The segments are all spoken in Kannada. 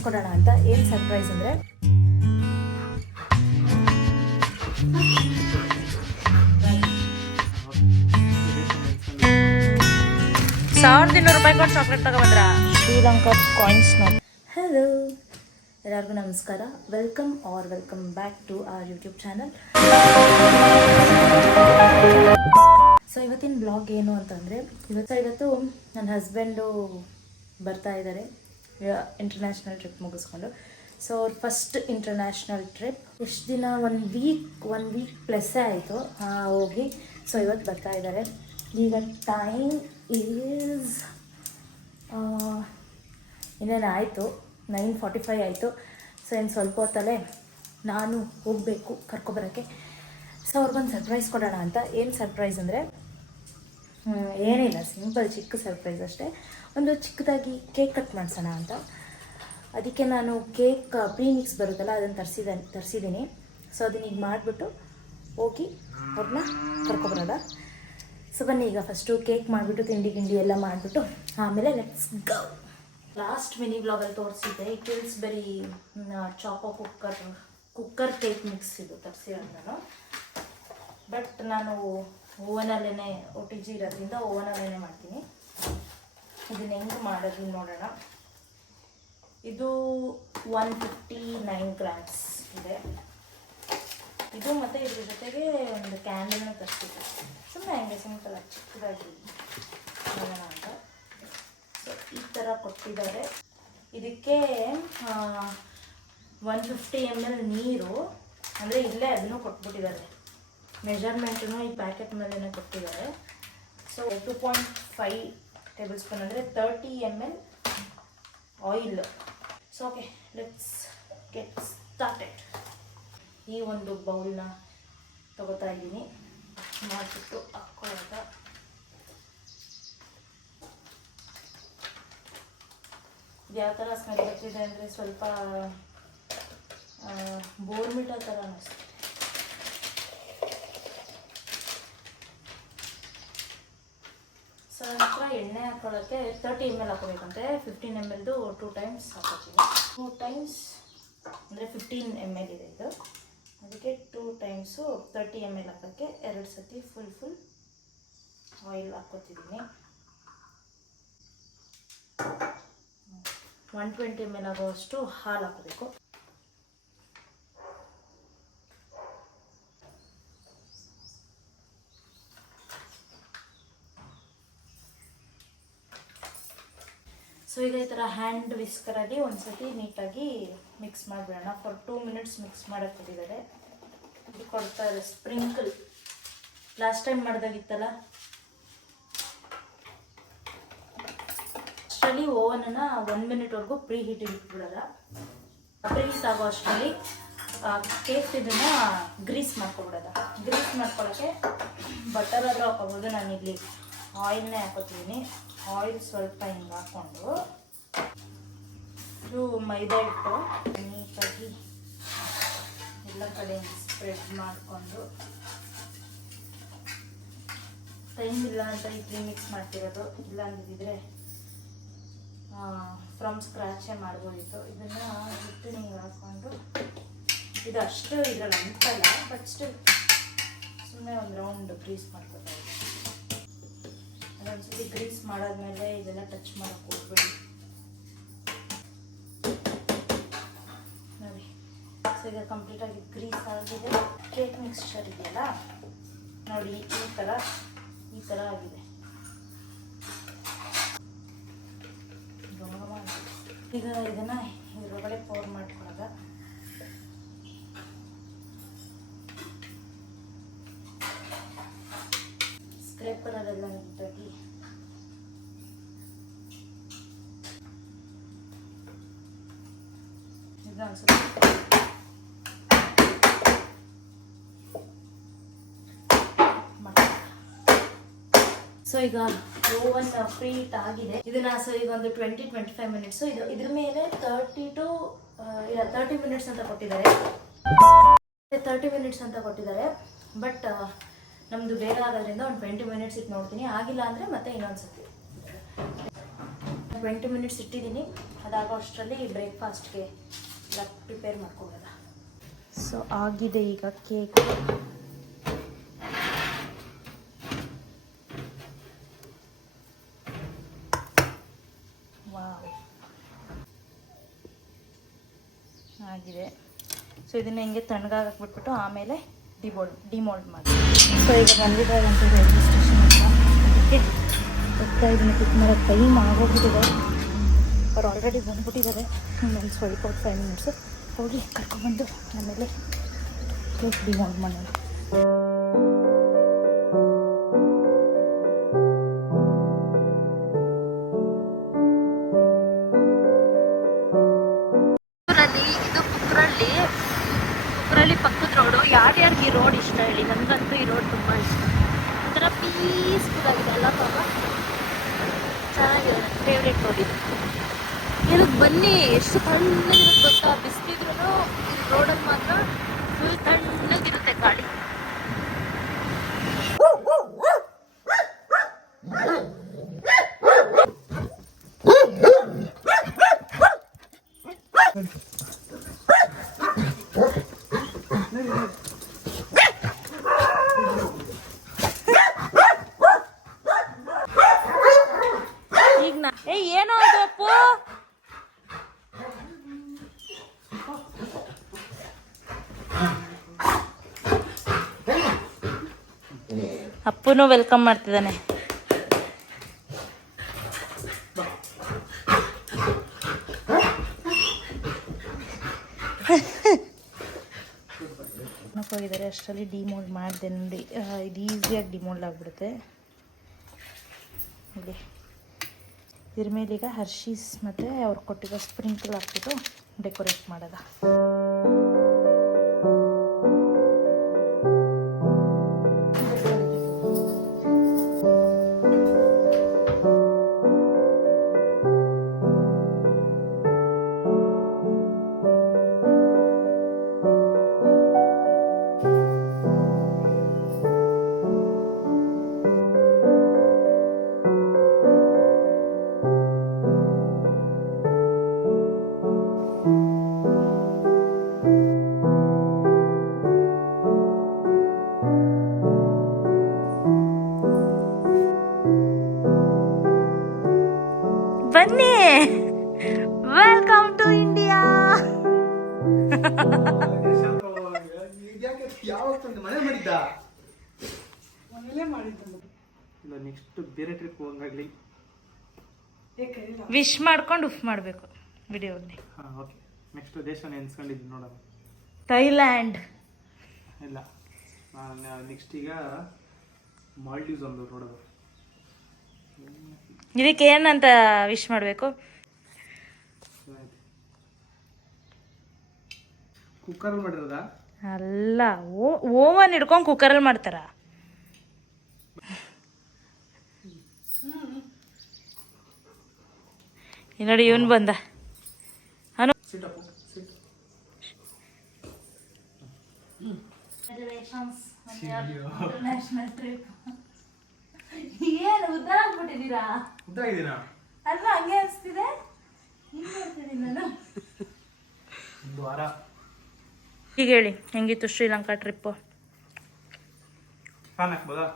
ಸರ್ಪ್ರೈಸ್ ಕೊಡೋಣ ಅಂತ. ಏನು ಸರ್ಪ್ರೈಸ್ ಅಂದರೆ ₹1200 ಕೊಟ್ಟು ಚಾಕ್ಲೇಟ್ ತಗೊಬಂದ್ರ ಶ್ರೀಲಂಕಾ ಕಾಯಿನ್ಸ್. ಹಲೋ ಎಲ್ಲರಿಗೂ ನಮಸ್ಕಾರ. Welcome back to our YouTube channel. So ಇವತ್ತಿನ ಬ್ಲಾಗ್ ಏನು ಅಂತಂದರೆ, ಇವತ್ತು ನನ್ನ ಹಸ್ಬೆಂಡು ಬರ್ತಾ ಇದ್ದಾರೆ ಇಂಟರ್ನ್ಯಾಷನಲ್ ಟ್ರಿಪ್ ಮುಗಿಸ್ಕೊಂಡು. ಸೊ ಅವ್ರ ಫಸ್ಟ್ ಇಂಟರ್ನ್ಯಾಷನಲ್ ಟ್ರಿಪ್. ಎಷ್ಟು ದಿನ, ಒನ್ ವೀಕ್ ಪ್ಲಸ್ಸೇ ಆಯಿತು ಹೋಗಿ. ಸೊ ಇವತ್ತು ಬರ್ತಾ ಇದ್ದಾರೆ. ಈಗ ಟೈಮ್ ಈಸ್ ಇನ್ನೇನು ಆಯಿತು, 9:45 ಆಯಿತು. ಸೊ ಇನ್ನು ಸ್ವಲ್ಪ ಹೊತ್ತಲ್ಲೇ ನಾನು ಹೋಗಬೇಕು ಕರ್ಕೊಬರೋಕ್ಕೆ. ಸೊ ಅವ್ರಿಗೊಂದು ಸರ್ಪ್ರೈಸ್ ಕೊಡೋಣ ಅಂತ. ಏನು ಸರ್ಪ್ರೈಸ್ ಅಂದರೆ ಏನಿಲ್ಲ, ಸಿಂಪಲ್ ಚಿಕ್ಕ ಸರ್ಪ್ರೈಸ್ ಅಷ್ಟೇ. ಒಂದು ಚಿಕ್ಕದಾಗಿ ಕೇಕ್ ಕಟ್ ಮಾಡಿಸೋಣ ಅಂತ. ಅದಕ್ಕೆ ನಾನು ಕೇಕ್ ಪ್ರೀಮಿಕ್ಸ್ ಬರುತ್ತಲ್ಲ, ಅದನ್ನು ತರಿಸಿದ್ದೀನಿ. ಸೊ ಅದನ್ನ ಈಗ ಮಾಡಿಬಿಟ್ಟು ಹೋಗಿ ಅವ್ರನ್ನ ಕರ್ಕೊಬರೋದ. ಸೊ ಬನ್ನಿ, ಈಗ ಫಸ್ಟು ಕೇಕ್ ಮಾಡಿಬಿಟ್ಟು ತಿಂಡಿ ಎಲ್ಲ ಮಾಡಿಬಿಟ್ಟು ಆಮೇಲೆ ಲೆಟ್ಸ್ ಗೋ. ಲಾಸ್ಟ್ ಮಿನಿ ಬ್ಲಾಗಲ್ಲಿ ತೋರಿಸಿದ್ದೆ ಈ ಕಿಲ್ಸ್ಬೆರಿ ಚಾಕೋ ಕುಕ್ಕರ್ ಕೇಕ್ ಮಿಕ್ಸ್ ಇದು ತರಿಸಿರೋದು ನಾನು. ಬಟ್ ನಾನು ಓವನಲ್ಲೇ OTG ಇರೋದ್ರಿಂದ ಓವನಲ್ಲೇ ಮಾಡ್ತೀನಿ. ಇದನ್ನ ಹೆಂಗೆ ಮಾಡೋದು ನೋಡೋಣ. ಇದು 159 ಗ್ರಾಮ್ಸ್ ಇದೆ ಇದು. ಮತ್ತು ಇದ್ರ ಜೊತೆಗೆ ಒಂದು ಕ್ಯಾಂಡಲ್ನ ತರಿಸಿದ್ದೆ. ಸುಮ್ಮನೆ ಹಂಗೆ ಸಿಂಪಲ್ ಚಿಕ್ಕದಾಗಿ ಮಾಡೋಣ ಅಂತ. ಸೊ ಈ ಥರ ಕೊಟ್ಟಿದ್ದಾರೆ. ಇದಕ್ಕೆ 150 ml ನೀರು, ಅಂದರೆ ಇಲ್ಲೇ ಅದನ್ನು ಕೊಟ್ಬಿಟ್ಟಿದ್ದಾರೆ. ಮೆಜರ್ಮೆಂಟನ್ನು ಈ ಪ್ಯಾಕೆಟ್ ಮೇಲೇ ಕೊಟ್ಟಿದ್ದಾರೆ. ಸೊ 2.5 ಟೇಬಲ್ ಸ್ಪೂನ್ ಅಂದರೆ 30 ml oil. So okay, let's get started. ಈ ಒಂದು ಬೌಲ್ನ ತಗೋತಾ ಇದ್ದೀನಿ, ಮಾಡಿಬಿಟ್ಟು ಹಾಕ್ಕೊಳ್ಳೋದ. ಯಾವ ಥರ ಸ್ಮೆಲ್ ಬರ್ತಿದೆ ಅಂದರೆ ಸ್ವಲ್ಪ ಬೋರ್ಮಿಟಾ ಥರ ಅನ್ನಿಸ್ತು. ಸೊ ನಂತರ ಎಣ್ಣೆ ಹಾಕೊಳ್ಳೋಕ್ಕೆ 30 ml ಹಾಕೋಬೇಕಂತೆ. 15 mlದು 2 ಟೈಮ್ಸ್ ಹಾಕೋತೀನಿ. 2 ಟೈಮ್ಸ್ ಅಂದರೆ 15 ml ಇದೆ ಇದು. ಅದಕ್ಕೆ 2 ಟೈಮ್ಸು 30 ml ಹಾಕೋಕ್ಕೆ 2 ಸತಿ ಫುಲ್ ಆಯಿಲ್ ಹಾಕೋತಿದ್ದೀನಿ. 120 ml ಆಗೋವಷ್ಟು ಹಾಲು ಹಾಕೋಬೇಕು. ಸೊ ಈಗ ಈ ಥರ ಹ್ಯಾಂಡ್ ವಿಸ್ಕರಲ್ಲಿ ಒಂದು ಸತಿ ನೀಟಾಗಿ ಮಿಕ್ಸ್ ಮಾಡಿಬಿಡೋಣ. ಫಾರ್ 2 ಮಿನಿಟ್ಸ್ ಮಿಕ್ಸ್ ಮಾಡೋಕ್ಕೆ ಕೊಟ್ಟಿದ್ದಾರೆ. ಇದು ಕೊಡ್ತಾ ಇದೆ ಸ್ಪ್ರಿಂಕಲ್. ಲಾಸ್ಟ್ ಟೈಮ್ ಮಾಡಿದಾಗಿತ್ತಲ್ಲ, ಅಷ್ಟರಲ್ಲಿ ಓವನನ್ನು 1 ಮಿನಿಟ್ವರೆಗೂ ಪ್ರೀ ಹೀಟ್ ಇಟ್ಬಿಡೋದ. ಪ್ರೀ ಹೀಟ್ ಆಗೋ ಅಷ್ಟರಲ್ಲಿ ಕೇಕ್ ಇದನ್ನು ಗ್ರೀಸ್ ಮಾಡ್ಕೊಬಿಡೋದ. ಗ್ರೀಸ್ ಮಾಡ್ಕೊಳ್ಳೋಕ್ಕೆ ಬಟರ್ ಆದರೂ ಹಾಕೋಬೋದು. ನಾನಿಲ್ಲಿ ಆಯಿಲ್ನೇ ಹಾಕೋತಿದ್ದೀನಿ. ಆಯಿಲ್ ಸ್ವಲ್ಪ ಹಿಂಗೆ ಹಾಕ್ಕೊಂಡು ಇದು ಮೈದಾ ಹಿಟ್ಟು ನೀಟಾಗಿ ಎಲ್ಲ ಕಡೆ ಸ್ಪ್ರೆಡ್ ಮಾಡಿಕೊಂಡು, ಟೈಮ್ ಇಲ್ಲ ಅಂತ ಈ ಪ್ರೀಮಿಕ್ಸ್ ಮಾಡ್ತಿರೋದು. ಇಲ್ಲ ಅಂದಿದ್ದರೆ ಫ್ರಮ್ ಸ್ಕ್ರ್ಯಾಚೇ ಮಾಡ್ಬೋದಿತ್ತು. ಇದನ್ನು ಹಿಟ್ಟು ಹಿಂಗೆ ಹಾಕ್ಕೊಂಡು, ಇದು ಅಷ್ಟು ಇದರಲ್ಲಿ ಅಂತಲ್ಲ, ಬಟ್ ಸ್ಟಿಲ್ ಸುಮ್ಮನೆ ಒಂದು ರೌಂಡ್ ಗ್ರೀಸ್ ಮಾಡ್ಕೊತಾ ಇದ್ದೀನಿ. ಅದೊಂದ್ಸತಿ ಗ್ರೀಸ್ ಮಾಡಾದ್ಮೇಲೆ ಇದೆಲ್ಲ ಟಚ್ ಮಾಡೋಕ್ಕೆ ಹೋಗ್ಬೇಡಿ ನೋಡಿ. ಸೊ ಈಗ ಕಂಪ್ಲೀಟಾಗಿ ಗ್ರೀಸ್ ಆಗಿದೆ. ಕೇಕ್ ಮಿಕ್ಸ್ಚರ್ ಇದೆಯಲ್ಲ ನೋಡಿ, ಈ ಥರ ಆಗಿದೆ. ಈಗ ಇದನ್ನು ಇದರೊಳಗಡೆ ಪೋರ್ ಮಾಡ್ಕೊಳ್ಳೋದ. ಸ್ಕ್ರೇಪರಲ್ಲೆಲ್ಲ ನೀಟಾಗಿ ಇದನ್ನು ಸ್ವಲ್ಪ ಸೊ ಈಗ ಓವನ್ ಪ್ರೀ ಹೀಟ್ ಆಗಿದೆ. ಇದನ್ನ ಸೊ ಈಗ ಒಂದು 20-25 ಮಿನಿಟ್ಸು ಇದ್ರ ಮೇಲೆ 30 ಮಿನಿಟ್ಸ್ ಅಂತ ಕೊಟ್ಟಿದ್ದಾರೆ. 30 ಮಿನಿಟ್ಸ್ ಅಂತ ಕೊಟ್ಟಿದ್ದಾರೆ. ಬಟ್ ನಮ್ಮದು ಬೇಗ ಆಗೋದ್ರಿಂದ ಒಂದು 20 ಮಿನಿಟ್ಸ್ ಇಟ್ಟು ನೋಡ್ತೀನಿ. ಆಗಿಲ್ಲ ಅಂದರೆ ಮತ್ತೆ ಇನ್ನೊಂದು ಸತಿ 20 ಮಿನಿಟ್ಸ್ ಇಟ್ಟಿದ್ದೀನಿ. ಅದಾಗೋ ಅಷ್ಟರಲ್ಲಿ ಬ್ರೇಕ್ಫಾಸ್ಟ್ಗೆ ಎಲ್ಲ ಪ್ರಿಪೇರ್ ಮಾಡ್ಕೊಳ್ಳೋದ. ಸೊ ಆಗಿದೆ ಈಗ ಕೇಕ್. ವಾವ್, ಆಗಿದೆ. ಸೊ ಇದನ್ನು ಹಿಂಗೆ ತಣ್ಣಗಾಕ್ಬಿಟ್ಬಿಟ್ಟು ಆಮೇಲೆ ಡಿಮೋಲ್ಡ್ ಮಾಡಿ. ಸೊ ಈಗ ಬಂದಿದ್ದಾಗಂತ ರೈಲ್ವೆ ಸ್ಟೇಷನ್ ಹತ್ರ, ಅದಕ್ಕೆ ಹೋಗ್ತಾ ಇದನ್ನು ಪಿಕ್ ಮಾಡೋದು. ಟೈಮ್ ಆಗೋಗ್ಬಿಟ್ಟಿದೆ, ಅವ್ರು ಆಲ್ರೆಡಿ ಬಂದ್ಬಿಟ್ಟಿದ್ದಾರೆ. ಒಂದು ಸ್ವಲ್ಪ 5 ಮಿನಿಟ್ಸು ಹೋಗಿ ಕರ್ಕೊಂಡ್ಬಂದು ಆಮೇಲೆ ಕೇಕ್ ಡಿಮೋಲ್ಡ್ ಮಾಡೋಣ. ಇದು ಕುಕ್ರಳ್ಳಿ ಪಕ್ಕದ ರೋಡು. ಯಾರ್ಯಾರಿಗೆ ಈ ರೋಡ್ ಇಷ್ಟ ಹೇಳಿ? ನನಗಂತೂ ಈ ರೋಡ್ ತುಂಬ ಇಷ್ಟ. ಒಂಥರ ಪೀಸ್ಫುಲ್ ಆಗಿದೆ ಅಲ್ಲ ಬಾಬಾ, ಚೆನ್ನಾಗಿದೆ. ನನ್ನ ಫೇವ್ರೇಟ್ ರೋಡ್ ಇದು. ಇದಕ್ಕೆ ಬನ್ನಿ, ಎಷ್ಟು ತಣ್ಣಗಿರುತ್ತೆ ಗೊತ್ತಾ. ಬಿಸಿಲಿದ್ರೂ ಇದು ರೋಡಲ್ಲಿ ಮಾತ್ರ ಫುಲ್ ತಣ್ಣಗಿರುತ್ತೆ ಗಾಡಿ. ಏನೋ ಅದು ಅಪ್ಪು, ಅಪ್ಪುನು ವೆಲ್ಕಮ್ ಮಾಡ್ತಿದ್ದಾನೆ. ಹೋಗಿದ್ದಾರೆ ಅಷ್ಟರಲ್ಲಿ ಡಿಮೋಲ್ಡ್ ಮಾಡಿದೆ ನೋಡಿ. ಇದು ಈಸಿಯಾಗಿ ಡಿಮೋಲ್ಡ್ ಆಗಿಬಿಡುತ್ತೆ. ಇಲ್ಲಿ ಇದ್ರ ಮೇಲೆ ಈಗ ಹರ್ಷೀಸ್ ಮತ್ತು ಅವ್ರು ಕೊಟ್ಟಿರೋ ಸ್ಪ್ರಿಂಕಲ್ ಹಾಕ್ಬಿಟ್ಟು ಡೆಕೋರೇಟ್ ಮಾಡೋದ. ಬನ್ನಿ, ವೆಲ್ಕಮ್ ಟು ಇಂಡಿಯಾ. ವಿಶ್ ಮಾಡ್ಕೊಂಡು ಉಫ್ ಮಾಡಬೇಕು ವಿಡಿಯೋದಲ್ಲಿ. ನೆಕ್ಸ್ಟ್ ದೇಶ ನೆನ್ಸ್ಕೊಂಡಿದ್ದೀನಿ ನೋಡೋಣ. ಥೈಲ್ಯಾಂಡ್ ಇಲ್ಲ, ನೆಕ್ಸ್ಟ್ ಈಗ ಮಾಲ್ಡೀವ್ಸ್ ಒಂದು ನೋಡೋದು. ಇದಕ್ಕೆ ಏನಂತ ವಿಶ್ ಮಾಡಬೇಕು? ಕುಕ್ಕರಲ್ಲಿ ಮಾಡಿರೋದ ಅಲ್ಲ, ಓವನ್ ಹಿಡ್ಕೊಂಡು ಕುಕ್ಕರಲ್ಲಿ ಮಾಡ್ತಾರ. ನೋಡಿ ಇವನು ಬಂದ. ಏನು ಉದ್ದ ಆಗ್ಬಿಟ್ಟಿದ್ದೀರಾ? ಅಲ್ಲ, ಹಂಗೆ ಅನಿಸ್ತಿದೆ. ನಾನು ಒಂದು ವಾರ ಈಗ ಹೇಳಿ, ಹೆಂಗಿತ್ತು ಶ್ರೀಲಂಕಾ ಟ್ರಿಪ್ಪು? ಹಾಕ್ಬೋದಾ?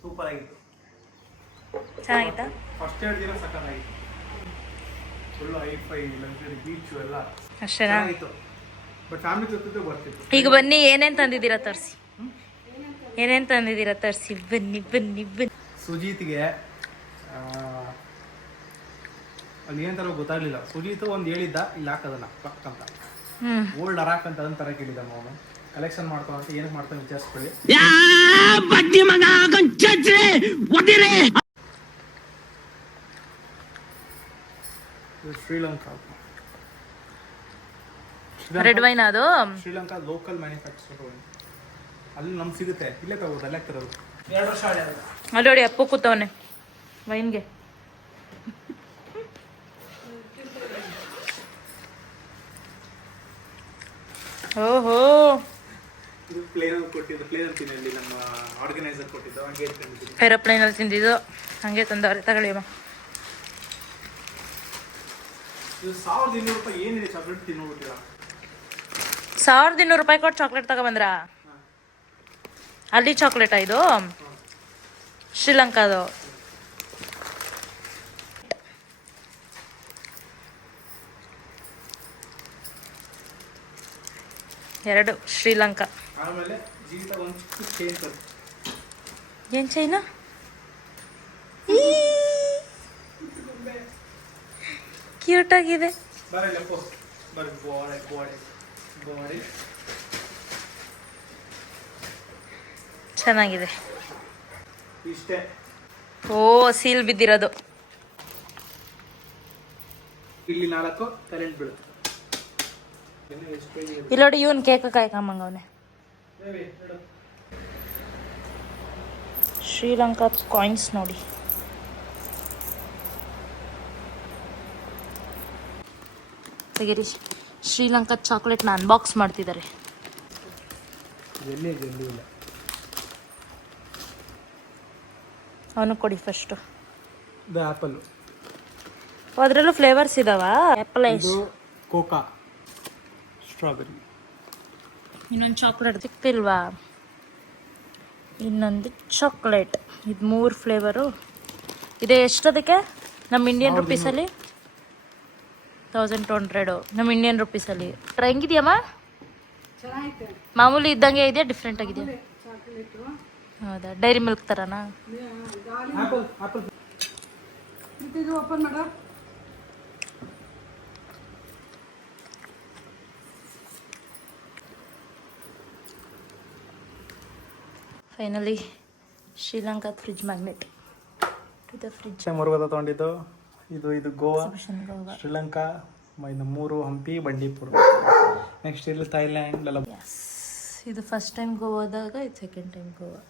ಸೂಪರ್ ಆಗಿತ್ತು. ಚೆನ್ನಾಗಿತ್ತಾ? ಫಸ್ಟ್ 2 ದಿನ ಸಖತ್ತಾಗಿತ್ತು. ಫುಲ್ ಹೈ-ಫೈ ಲಕ್ಸುರಿ ಬೀಚ್ ಎಲ್ಲ ಅಷ್ಟೇನಾ? ಬಟ್ ಫ್ಯಾಮಿಲಿ ಜೊತೆ ಬರ್ತಿತ್ತು. ಈಗ ಬನ್ನಿ, ಏನೇನು ತಂದಿದ್ದೀರಾ ತರಿಸಿ. ಏನೇನು ತಂದಿದ್ದೀರಾ ತರಿಸಿ. ಬನ್ನಿ ಬನ್ನಿ ಬನ್ನಿ. ಸುಜೀತ್ಗೆ ಅಲ್ಲಿ ಏನ್ ತರ ಗೊತ್ತಾಗ್ಲಿಲ್ಲ. ಸುಜೀತ್ ಒಂದು ಹೇಳಿದ್ದ, ಇಲ್ಲಿ ಹಾಕೋದನ್ನ ಪಕ್ ಅಂತ ಓಲ್ಡ್ ಅರಾಕ್ ಅಂತ ಅದನ್ನ ತರ ಕೇಳಿದ. ಅವನು ಕಲೆಕ್ಷನ್ ಮಾಡ್ಕೊ ಅಂತ, ಏನಕ್ಕೆ ಮಾಡ್ತಾನೆ ವಿಚಾರಿಸ್ಕೊಳ್ಳಿ. ಶ್ರೀಲಂಕಾ ರೆಡ್ ವೈನ್, ಅದು ಶ್ರೀಲಂಕಾ ಲೋಕಲ್ ಮ್ಯಾನುಫ್ಯಾಕ್ಚರ್ ವೈನ್. ಅಲ್ಲಿ ನಮ್ಗೆ ಸಿಗುತ್ತೆ, ಇಲ್ಲೇ ತಗೋದು, ಅಲ್ಲೇ ತರೋದು. 2 ವರ್ಷ ಅಲ್ಲಿ ನೋಡಿ ಅಪ್ಪು ಕೂತವನೆ ವೈನ್ಗೆ. ಓಹೋ, ಇದು ಪ್ಲೇನ್ ಕೊಟ್ಟಿದ್ದು, ಪ್ಲೇನ್ ತಿನ್ನಲ್ಲಿ ನಮ್ಮ ಆರ್ಗನೈಸರ್ ಕೊಟ್ಟಿದ್ದು, ಹಂಗೆ ಇಟ್ಕೊಂಡಿದ್ದೀನಿ. ಏರೋಪ್ಲೇನಲ್ಲಿ ತಿಂದಿದ್ದು ಹಾಗೆ ತಂದವ್ರೆ, ತಗೊಳ್ಳಿ ಅಮ್ಮ. ಇದು 1200 ರೂಪಾಯಿ ಏನಿದೆ ಚಾಕ್ಲೇಟ್ ತಿನ್ನೋಬಿಟ್ಟಿಲ್ಲ. 1200 ರೂಪಾಯಿ ಕೊಟ್ಟು ಚಾಕ್ಲೇಟ್ ತಗೊಬಂದ್ರ? ಅಲ್ಲಿ ಚಾಕ್ಲೇಟಾ ಇದು? ಶ್ರೀಲಂಕಾದು. ಎರಡು ಶ್ರೀಲಂಕಾ. ಆಮೇಲೆ ಜೀವಿತ ಒಂದು ಚಿಕ್ಕ ಚೈನ್ ತಂದು. ಏನ್ ಚೈನಾ? ಕ್ಯೂಟ್ ಆಗಿದೆ. ಬರಲ್ಲಪ್ಪ, ಬರ್ ಗೋಡೆ ಗೋಡೆ ಗೋಡೆ. ಚೆನ್ನಾಗಿದೆ. ಇಷ್ಟೇ. ಓ, ಸೀಲ್ ಬಿದ್ದಿರೋದು. ಇಲ್ಲಿ 4 ಕರೆಂಟ್ ಬೀಳುತ್ತೆ. ಇಲ್ಲಿ ನೋಡಿ, ಇವನ್ ಕೇಕ ಕಾಯ್ಕೊಂಬಂಗವನೆ. ಶ್ರೀಲಂಕಾ ಕಾಯಿನ್ಸ್ ನೋಡಿ. ತೆಗೀರಿ. ಶ್ರೀಲಂಕಾ ಚಾಕ್ಲೇಟ್ನ ಅನ್ಬಾಕ್ಸ್ ಮಾಡ್ತಿದ್ದಾರೆ. ಜಲ್ಲಿ ಇಲ್ಲ. ಅವನು ಕೊಡಿ ಫಸ್ಟು. ಇದು ಆ್ಯಪಲ್. ಅದರಲ್ಲೂ ಫ್ಲೇವರ್ಸ್ ಇದಾವ. ಆ್ಯಪಲ್ ಇದು ಕೋಕಾ, ಸ್ಟ್ರಾಬೆರಿ. ಇನ್ನೊಂದು ಚಾಕ್ಲೇಟ್ ಸಿಕ್ತಿಲ್ವಾ? ಇನ್ನೊಂದು ಚಾಕ್ಲೇಟ್. ಇದು 3 ಫ್ಲೇವರು ಇದೆ. ಎಷ್ಟದಕ್ಕೆ? ನಮ್ಮ ಇಂಡಿಯನ್ ರುಪೀಸಲ್ಲಿ 1200. ನಮ್ಮ ಇಂಡಿಯನ್ ರುಪೀಸಲ್ಲಿ. ಹೆಂಗಿದೆಯಮ್ಮ? ಮಾಮೂಲಿ ಇದ್ದಂಗೆ ಇದೆಯಾ, ಡಿಫ್ರೆಂಟ್ ಆಗಿದೆಯಾ? ಹೌದಾ, ಡೈರಿ ಮಿಲ್ಕ್ ಥರನಾ? Finally Sri Lanka fridge magnet. ಇದು ಫ್ರಿಜ್ ಮುರುಗದ ತೊಗೊಂಡಿದ್ದು. ಇದು ಗೋವಾ, ಶ್ರೀಲಂಕಾ, ಇನ್ನು 3 ಹಂಪಿ, ಬಂಡೀಪುರ. ನೆಕ್ಸ್ಟ್ ಇಲ್ಲಿ ಥೈಲ್ಯಾಂಡ್ ಎಲ್ಲ. ಇದು ಫಸ್ಟ್ ಟೈಮ್ ಗೋವಾದಾಗ, ಇದು ಸೆಕೆಂಡ್ ಟೈಮ್ ಗೋವಾ.